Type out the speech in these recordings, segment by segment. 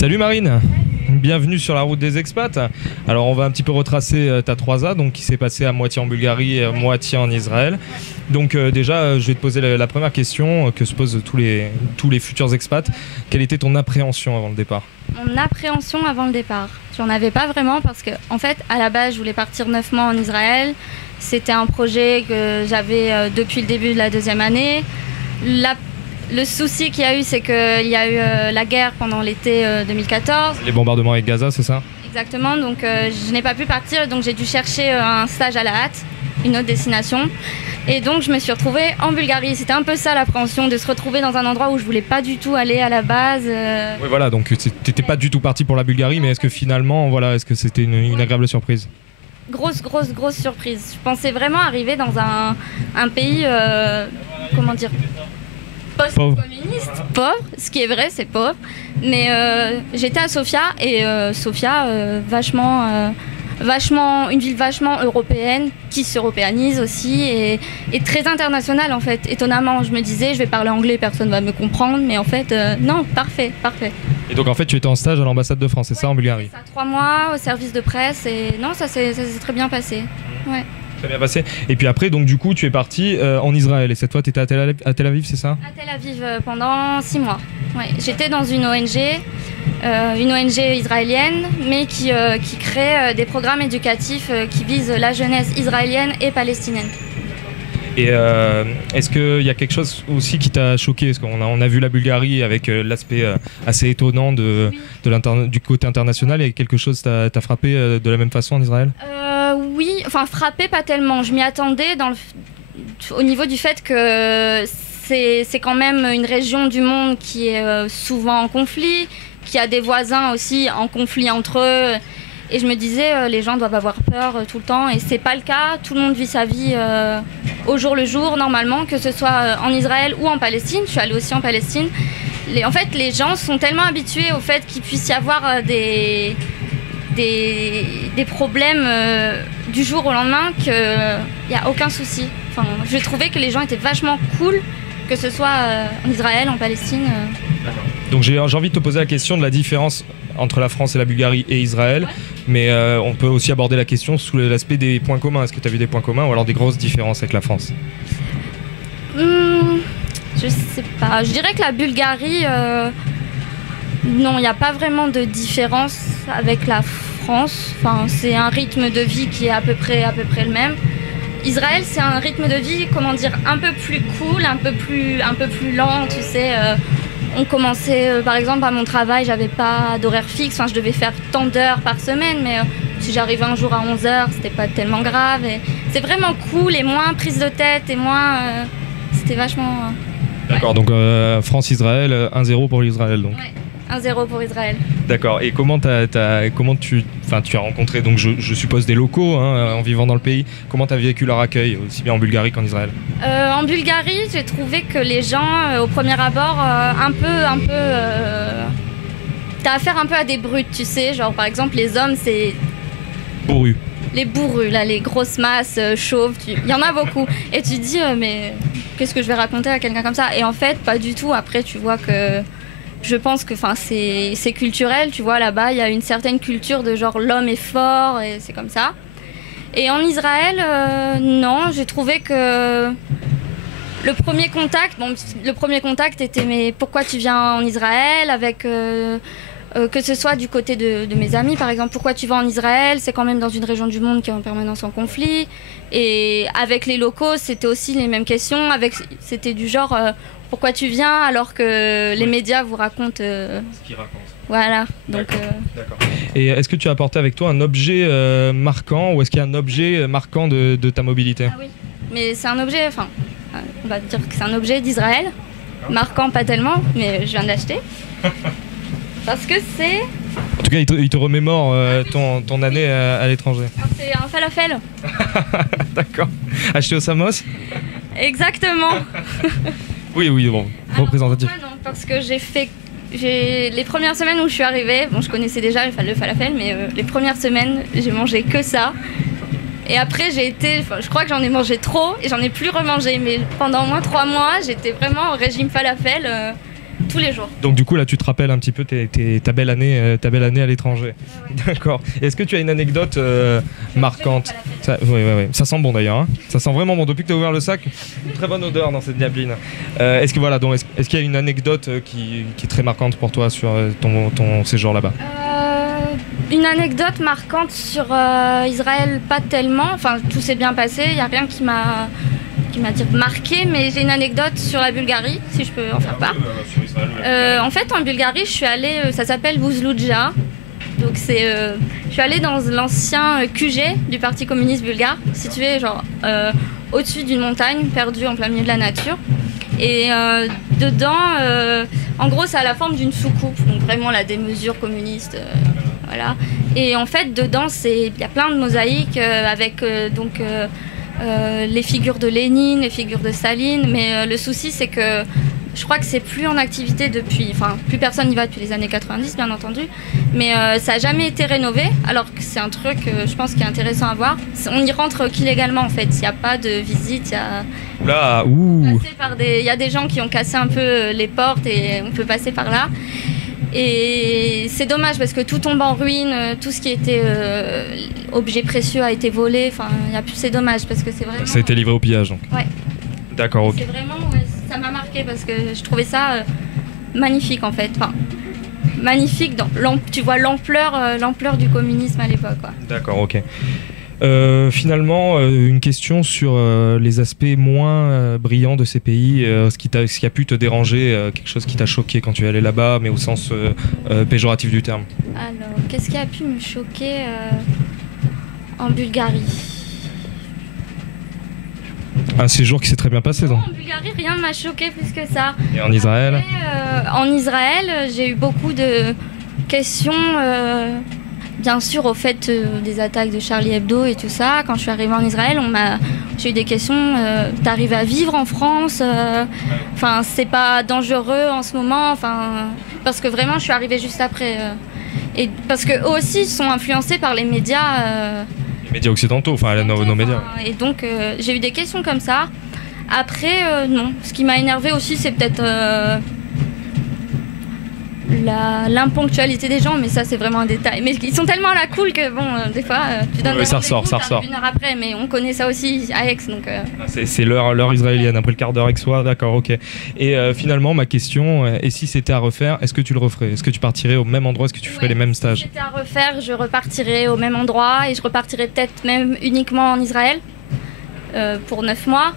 Salut Marine, bienvenue sur la route des expats. Alors on va un petit peu retracer ta 3A, donc qui s'est passée à moitié en Bulgarie et à moitié en Israël. Donc déjà je vais te poser la première question que se posent tous les futurs expats. Quelle était ton appréhension avant le départ? Mon appréhension avant le départ, j'en avais pas vraiment parce que en fait à la base je voulais partir 9 mois en Israël. C'était un projet que j'avais depuis le début de la deuxième année. Le souci qu'il y a eu, c'est qu'il y a eu la guerre pendant l'été 2014. Les bombardements avec Gaza, c'est ça? Exactement, donc je n'ai pas pu partir, donc j'ai dû chercher un stage à la hâte, une autre destination. Et donc je me suis retrouvée en Bulgarie. C'était un peu ça l'appréhension, de se retrouver dans un endroit où je voulais pas du tout aller à la base. Oui voilà, donc t'étais pas du tout parti pour la Bulgarie, mais est-ce que finalement, voilà, est-ce que c'était une agréable surprise? Grosse surprise. Je pensais vraiment arriver dans un pays, comment dire, post-communiste, pauvre, ce qui est vrai, c'est pauvre. Mais j'étais à Sofia et Sofia, une ville vachement européenne, qui s'européanise aussi et très internationale en fait. Étonnamment, je me disais, je vais parler anglais, personne va me comprendre, mais en fait, non, parfait. Et donc en fait, tu étais en stage à l'ambassade de France, c'est ça, en Bulgarie? Ça, 3 mois au service de presse et non, ça s'est très bien passé. Ouais. Très bien passé. Et puis après, donc du coup, tu es parti en Israël et cette fois, tu étais à Tel Aviv, c'est ça? À Tel Aviv pendant 6 mois. Ouais. J'étais dans une ONG israélienne, mais qui crée des programmes éducatifs qui visent la jeunesse israélienne et palestinienne. Et est-ce qu'il y a quelque chose aussi qui t'a choqué? Parce qu'on a vu la Bulgarie avec l'aspect assez étonnant du côté international, et quelque chose t'a frappé de la même façon en Israël? Oui, enfin frappé pas tellement. Je m'y attendais au niveau du fait que c'est quand même une région du monde qui est souvent en conflit, qui a des voisins aussi en conflit entre eux. Et je me disais, les gens doivent avoir peur tout le temps, et c'est pas le cas. Tout le monde vit sa vie au jour le jour, normalement, que ce soit en Israël ou en Palestine. Je suis allée aussi en Palestine. En fait, les gens sont tellement habitués au fait qu'il puisse y avoir des problèmes du jour au lendemain qu'il n'y a aucun souci. Enfin, je trouvais que les gens étaient vachement cool, que ce soit en Israël, en Palestine. Donc j'ai envie de te poser la question de la différence entre la France et la Bulgarie et Israël, mais on peut aussi aborder la question sous l'aspect des points communs. Est-ce que tu as vu des points communs ou alors des grosses différences avec la France? Je sais pas. Je dirais que la Bulgarie, non, il n'y a pas vraiment de différence avec la France. Enfin, c'est un rythme de vie qui est à peu près le même. Israël, c'est un rythme de vie, comment dire, un peu plus cool, un peu plus lent, tu sais. On commençait, par exemple, à mon travail, j'avais pas d'horaire fixe, enfin, je devais faire tant d'heures par semaine, mais si j'arrivais un jour à 11h, c'était pas tellement grave. C'est vraiment cool et moins prise de tête et moins... c'était vachement... D'accord, donc France-Israël, 1-0 pour l'Israël, donc. Ouais. 1-0 pour Israël. D'accord, et comment tu as rencontré, donc je suppose, des locaux en vivant dans le pays. Comment tu as vécu leur accueil, aussi bien en Bulgarie qu'en Israël? En Bulgarie, j'ai trouvé que les gens, au premier abord, t'as affaire un peu à des brutes, tu sais. Genre, par exemple, les hommes, c'est... Bourrus. Les bourrus, là, les grosses masses chauves, il y en a beaucoup. Et tu te dis, mais qu'est-ce que je vais raconter à quelqu'un comme ça? Et en fait, pas du tout. Après, tu vois que... Je pense que c'est culturel, tu vois, là-bas, il y a une certaine culture de genre l'homme est fort et c'est comme ça. Et en Israël, non, j'ai trouvé que le premier contact était mais pourquoi tu viens en Israël avec que ce soit du côté de mes amis par exemple, pourquoi tu vas en Israël, c'est quand même dans une région du monde qui est en permanence en conflit. Et avec les locaux, c'était aussi les mêmes questions, c'était du genre... pourquoi tu viens alors que les médias vous racontent ce qu'ils racontent. Voilà. Donc, D'accord. Et est-ce que tu as apporté avec toi un objet marquant, ou est-ce qu'il y a un objet marquant de ta mobilité? Ah oui, mais c'est un objet, enfin, on va dire que c'est un objet d'Israël, marquant pas tellement, mais je viens de l'acheter. Parce que c'est... En tout cas, il te remémore ton année à l'étranger. C'est un falafel. D'accord. Acheté au Samos? Exactement. Oui, bon, représentatif. Pourquoi non? Parce que j'ai les premières semaines où je suis arrivée, bon, je connaissais déjà le falafel, mais les premières semaines, j'ai mangé que ça. Et après, je crois que j'en ai mangé trop et j'en ai plus remangé. Mais pendant au moins 3 mois, j'étais vraiment au régime falafel. tous les jours. Donc du coup là tu te rappelles un petit peu ta belle année à l'étranger. Ouais. D'accord. Est-ce que tu as une anecdote marquante? Ça sent bon d'ailleurs, hein. Ça sent vraiment bon. Depuis que tu as ouvert le sac, une très bonne odeur dans cette diabline. Est-ce qu'il y a une anecdote qui est très marquante pour toi sur ton séjour là-bas? Une anecdote marquante sur Israël, pas tellement. Enfin, tout s'est bien passé. Il n'y a rien qui m'a marqué, mais j'ai une anecdote sur la Bulgarie, si je peux en faire part. En fait, en Bulgarie, je suis allée, ça s'appelle Buzluja. Donc je suis allée dans l'ancien QG du Parti communiste bulgare, situé genre au-dessus d'une montagne, perdue en plein milieu de la nature. Et dedans, en gros, ça a la forme d'une soucoupe, donc vraiment la démesure communiste. Voilà. Et en fait, dedans, il y a plein de mosaïques avec les figures de Lénine, les figures de Staline. Mais le souci, c'est que je crois que c'est plus en activité depuis... Enfin, plus personne n'y va depuis les années 90, bien entendu. Mais ça n'a jamais été rénové, alors que c'est un truc, je pense, qui est intéressant à voir. On y rentre qu'illégalement, en fait. Il n'y a pas de visite, il y a des gens qui ont cassé un peu les portes et on peut passer par là. Et c'est dommage parce que tout tombe en ruine, tout ce qui était objet précieux a été volé. Enfin, c'est dommage parce que c'est vraiment... Ça a été livré au pillage, donc. Ouais. D'accord, ok. C'est vraiment, ça m'a marqué parce que je trouvais ça magnifique en fait. Enfin, magnifique, tu vois l'ampleur du communisme à l'époque, quoi. D'accord, ok. Finalement, une question sur les aspects moins brillants de ces pays, ce qui a pu te déranger, quelque chose qui t'a choqué quand tu es allé là-bas, mais au sens péjoratif du terme. Alors, qu'est-ce qui a pu me choquer en Bulgarie? Un séjour qui s'est très bien passé, donc. En Bulgarie, rien ne m'a choqué plus que ça. Et en Israël? Après, en Israël, j'ai eu beaucoup de questions... Bien sûr, au fait des attaques de Charlie Hebdo et tout ça, quand je suis arrivée en Israël, j'ai eu des questions. T'arrives à vivre en France? Enfin, c'est pas dangereux en ce moment? Enfin, parce que vraiment, je suis arrivée juste après. Et parce que eux aussi sont influencés par les médias. Les médias occidentaux, enfin nos médias. Et donc, j'ai eu des questions comme ça. Après, non. Ce qui m'a énervée aussi, c'est peut-être l'imponctualité des gens, mais ça c'est vraiment un détail. Mais ils sont tellement à la cool que bon, des fois tu donnes ça ressort. une heure après, mais on connaît ça aussi à Aix, donc. C'est l'heure israélienne après le quart d'heure aixois, d'accord, ok. Et finalement ma question, et si c'était à refaire, est-ce que tu le referais? Est-ce que tu partirais au même endroit? Est-ce que tu ferais les mêmes stages? Si c'était à refaire, je repartirais au même endroit et je repartirais peut-être même uniquement en Israël pour 9 mois.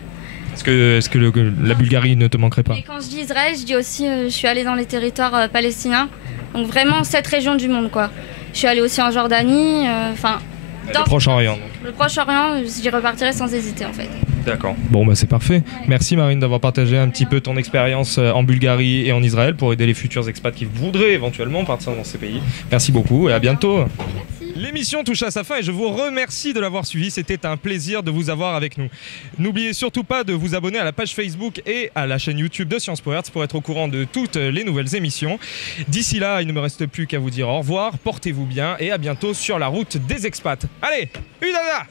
Est-ce que la Bulgarie ne te manquerait pas? Et quand je dis Israël, je dis aussi je suis allée dans les territoires palestiniens. Donc vraiment cette région du monde, quoi. Je suis allée aussi en Jordanie, le Proche-Orient. Le Proche-Orient, j'y repartirai sans hésiter en fait. D'accord. Bon, bah c'est parfait. Ouais. Merci Marine d'avoir partagé un petit peu ton expérience en Bulgarie et en Israël pour aider les futurs expats qui voudraient éventuellement partir dans ces pays. Merci beaucoup et à bientôt. Merci. L'émission touche à sa fin et je vous remercie de l'avoir suivi. C'était un plaisir de vous avoir avec nous. N'oubliez surtout pas de vous abonner à la page Facebook et à la chaîne YouTube de Sciences Po Hertz pour être au courant de toutes les nouvelles émissions. D'ici là, il ne me reste plus qu'à vous dire au revoir, portez-vous bien et à bientôt sur la route des expats. Allez, Udada!